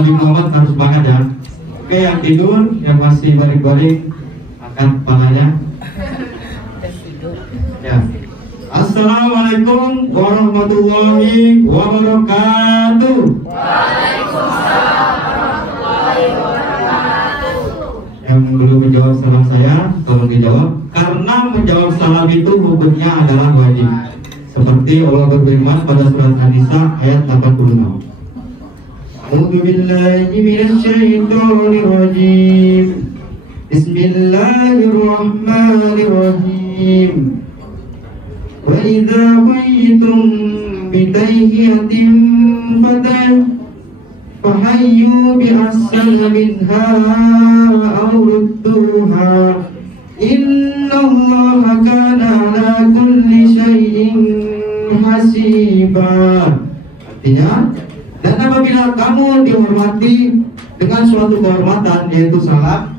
Nabi Muhammad harus banget ya. Oke, yang tidur, yang masih baring-baring, angkat kepalanya. Ya. Assalamualaikum warahmatullahi wabarakatuh. Waalaikumsalam warahmatullahi wabarakatuh. Yang belum menjawab salam saya, tolong dijawab. Karena menjawab salam itu hukumnya adalah wajib. Seperti Allah berfirman pada surat An-Nisa ayat 86. A'udzu billahi minasyaitonir rajim. Bismillahirrahmanirrahim. Wa idza qaytum bi tayyiatin fahayyu bi ahsana minha aw rudduha. Innallaha kana ala kulli syai'in hasiba. Artinya, dan apabila kamu dihormati dengan suatu kehormatan yaitu salam,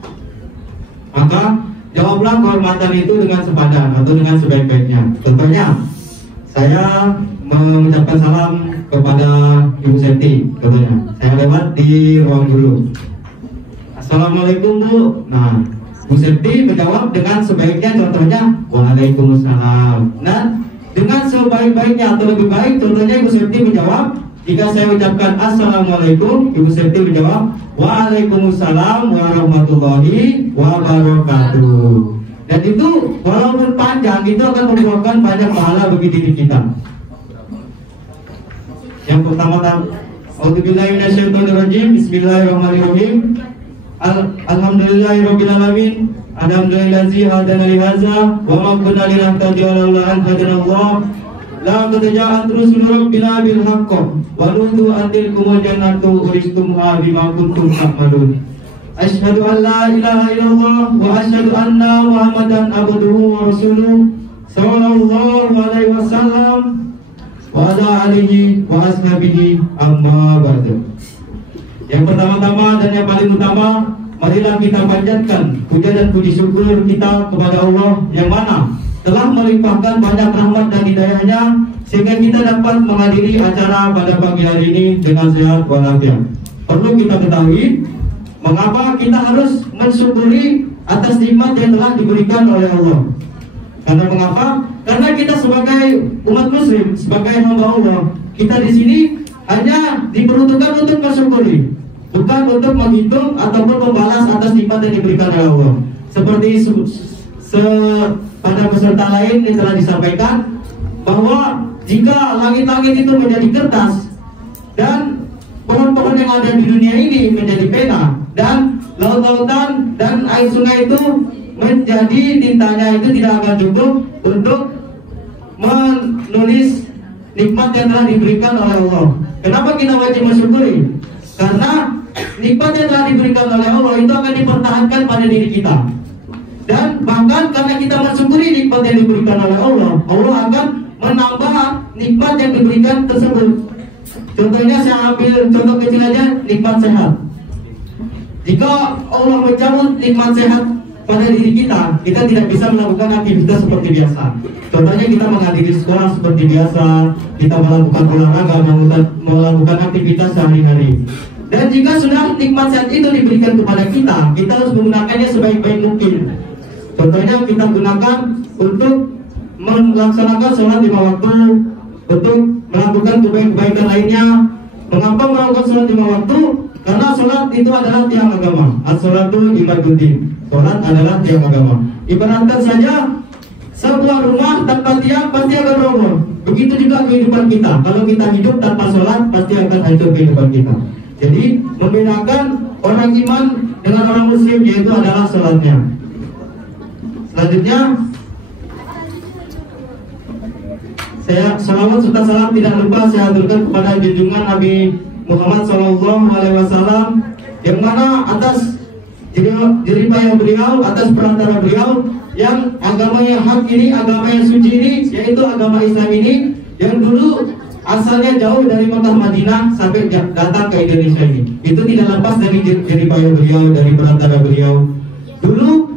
maka jawablah kehormatan itu dengan sepadan atau dengan sebaik-baiknya. Contohnya, saya mengucapkan salam kepada Ibu Seti, contohnya saya lewat di ruang guru. Assalamualaikum Bu. Nah, Bu Septi menjawab dengan sebaiknya, contohnya Waalaikumsalam. Nah, dengan sebaik-baiknya atau lebih baik, contohnya Ibu Septi menjawab, jika saya ucapkan Assalamualaikum, Ibu Septi menjawab Waalaikumsalam warahmatullahi wabarakatuh. Dan itu walaupun panjang, itu akan membuahkan banyak pahala bagi diri kita. Yang pertama, A'udzubillahi minasyaitonirrajim. Bismillahirrahmanirrahim. Alhamdulillahirrabbilalamin. Alhamdulillazi hadana li hadza wa ma kunna linahtadiya laula an hadanallah. Laqad ja'at rusulu rabbina bil haqq wa nudu atilkumul jannatu uristumuha bima kuntum ta'malun. Asyhadu an la ilaha illallah wa asyhadu anna Muhammadan abduhu wa rasuluh sallallahu alaihi wasallam wa ala alihi wa ashabihi amma ba'du. Yang pertama-tama dan yang paling utama, marilah kita panjatkan puja dan puji syukur kita kepada Allah yang mana telah melimpahkan banyak rahmat dan hidayahnya sehingga kita dapat menghadiri acara pada pagi hari ini dengan sehat walafiat. Perlu kita ketahui mengapa kita harus mensyukuri atas nikmat yang telah diberikan oleh Allah. Karena mengapa? Karena kita sebagai umat muslim, sebagai hamba Allah, kita di sini hanya diperuntukkan untuk mensyukuri, bukan untuk menghitung ataupun membalas atas nikmat yang diberikan oleh Allah. Seperti pada peserta lain yang telah disampaikan bahwa jika langit-langit itu menjadi kertas dan pohon-pohon yang ada di dunia ini menjadi pena dan laut-lautan dan air sungai itu menjadi tintanya, itu tidak akan cukup untuk menulis nikmat yang telah diberikan oleh Allah. Kenapa kita wajib mensyukuri? Karena nikmat yang telah diberikan oleh Allah itu akan dipertahankan pada diri kita. Dan bahkan karena kita mensyukuri nikmat yang diberikan oleh Allah, Allah akan menambah nikmat yang diberikan tersebut. Contohnya saya ambil contoh kecil aja, nikmat sehat. Jika Allah mencabut nikmat sehat pada diri kita, kita tidak bisa melakukan aktivitas seperti biasa. Contohnya kita menghadiri sekolah seperti biasa, kita melakukan olahraga, melakukan aktivitas sehari-hari. Dan jika sudah nikmat sehat itu diberikan kepada kita, kita harus menggunakannya sebaik-baik mungkin. Contohnya kita gunakan untuk melaksanakan sholat 5 waktu, untuk melakukan kebaikan lainnya. Mengapa melakukan sholat 5 waktu? Karena sholat itu adalah tiang agama. As-sholatu imaduddin. Sholat adalah tiang agama. Ibaratkan saja sebuah rumah tanpa tiang pasti akan roboh. Begitu juga kehidupan kita. Kalau kita hidup tanpa sholat pasti akan hancur kehidupan kita. Jadi membedakan orang iman dengan orang muslim yaitu adalah sholatnya. Selanjutnya, saya salawat serta salam tidak lupa saya aturkan kepada junjungan Nabi Muhammad SAW, yang mana atas jeripaya beliau, atas perantara beliau, yang agama yang hak ini, agama yang suci ini, yaitu agama Islam ini, yang dulu asalnya jauh dari Mekah Madinah sampai datang ke Indonesia ini. Itu tidak lepas dari jeripaya beliau, dari perantara beliau. Dulu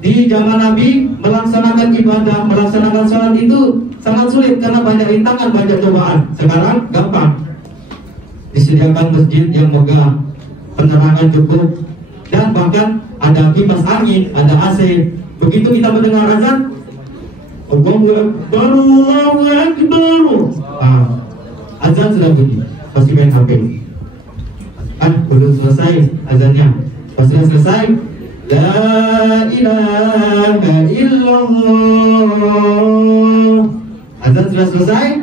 di zaman Nabi melaksanakan ibadah, melaksanakan sholat itu sangat sulit karena banyak rintangan, banyak cobaan. Sekarang gampang. disediakan masjid yang megah, penerangan cukup, dan bahkan ada kipas angin, ada AC. Begitu kita mendengar azan, Allahu Akbar, Allahu Akbar, azan sudah bunyi, masih main HP. Belum selesai azannya, pas sudah selesai, La ilaha illallah, azan sudah selesai,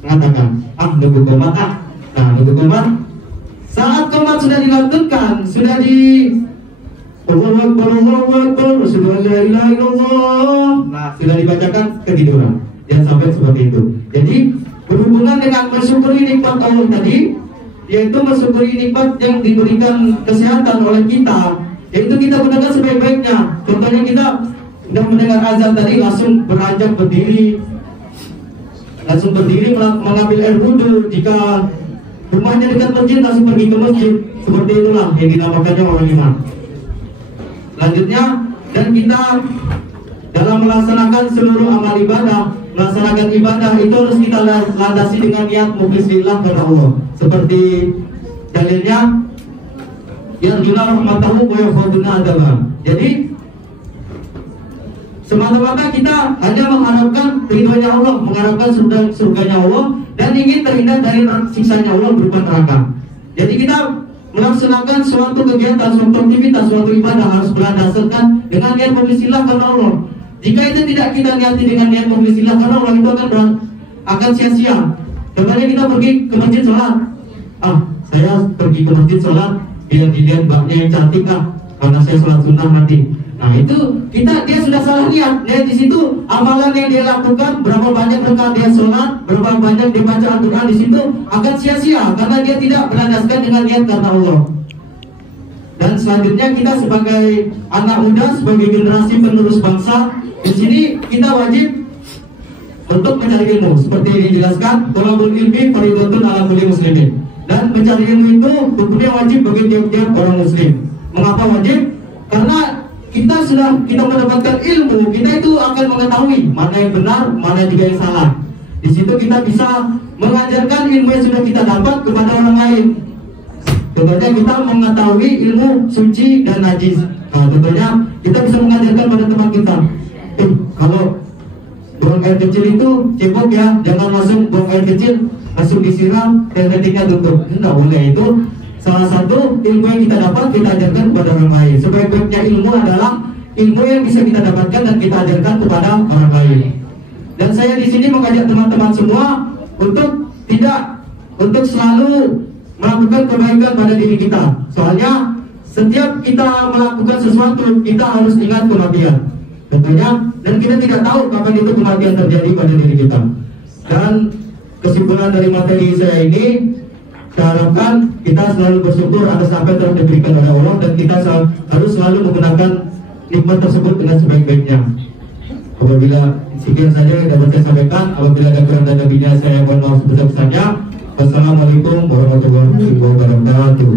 mengatakan, nunggu komat, nunggu komat. Saat komat sudah dilantunkan, sudah di Allahu Akbar, Allahu Akbar, la ilaha illallah, sudah dibacakan, ketiduran. Jangan sampai seperti itu. Jadi berhubungan dengan mensyukuri nikmat Allah tadi, yaitu mensyukuri nikmat yang diberikan kesehatan oleh kita, yaitu kita gunakan sebaik-baiknya. Contohnya kita sudah mendengar azan tadi, langsung beranjak berdiri, mengambil air wudhu. Jika rumahnya dekat masjid, langsung pergi ke masjid. Seperti itulah yang dinamakannya orang iman. Selanjutnya, dan kita dalam melaksanakan seluruh amal ibadah, melaksanakan ibadah itu harus kita landasi dengan niat mukhlisillah kepada Allah. Seperti dalilnya, yarjuna rahmatahu wa yakhafuna adzabah. Jadi semata-mata kita hanya mengharapkan ridhonya Allah, mengharapkan surganya Allah, dan ingin terhindar dari siksanya Allah berupa neraka. Jadi kita melaksanakan suatu kegiatan, suatu aktivitas, suatu ibadah harus berdasarkan dengan niat mukhlisillah karena Allah. Jika itu tidak kita niati dengan niat mukhlisillah karena Allah, itu akan sia-sia. Contohnya kita pergi ke masjid sholat, saya pergi ke masjid sholat biar dilihat mbaknya yang cantik karena saya sholat sunnah nanti. Nah itu dia sudah salah niat. Dia di situ amalan yang dia lakukan, berapa banyak rakaat dia sholat, berapa banyak dia baca Al-Quran, di situ akan sia-sia karena dia tidak berlandaskan dengan niat karena Allah. Dan selanjutnya kita sebagai anak muda, sebagai generasi penerus bangsa, di sini kita wajib untuk mencari ilmu. Seperti yang dijelaskan, thalabul ilmi fardhatun 'ala kulli muslimin. Dan mencari ilmu itu hukumnya wajib bagi tiap-tiap orang muslim. Mengapa wajib? Karena kita mendapatkan ilmu, kita itu akan mengetahui mana yang benar, mana juga yang salah. Di situ kita bisa mengajarkan ilmu yang sudah kita dapat kepada orang lain. Contohnya kita mengetahui ilmu suci dan najis. Nah, contohnya kita bisa mengajarkan pada teman kita, kalau buang air kecil itu cebok ya, jangan langsung buang air kecil langsung disiram, ketiknya tutup. Tidak boleh. Itu salah satu ilmu yang kita dapat, kita ajarkan kepada orang lain. Sebaik-baiknya ilmu adalah ilmu yang bisa kita dapatkan dan kita ajarkan kepada orang lain. Dan saya di sini mengajak teman-teman semua untuk selalu melakukan kebaikan pada diri kita. Soalnya setiap kita melakukan sesuatu, kita harus ingat kematian. Tentunya, dan kita tidak tahu kapan itu kematian terjadi pada diri kita. Dan kesimpulan dari materi saya ini, saya harapkan kita selalu bersyukur atas apa yang telah diberikan oleh Allah, dan kita harus selalu menggunakan nikmat tersebut dengan sebaik-baiknya. Apabila sekian saja yang dapat saya sampaikan, apabila ada kurang dan lebihnya saya mohon maaf sebesar-besarnya. Wassalamualaikum warahmatullahi wabarakatuh.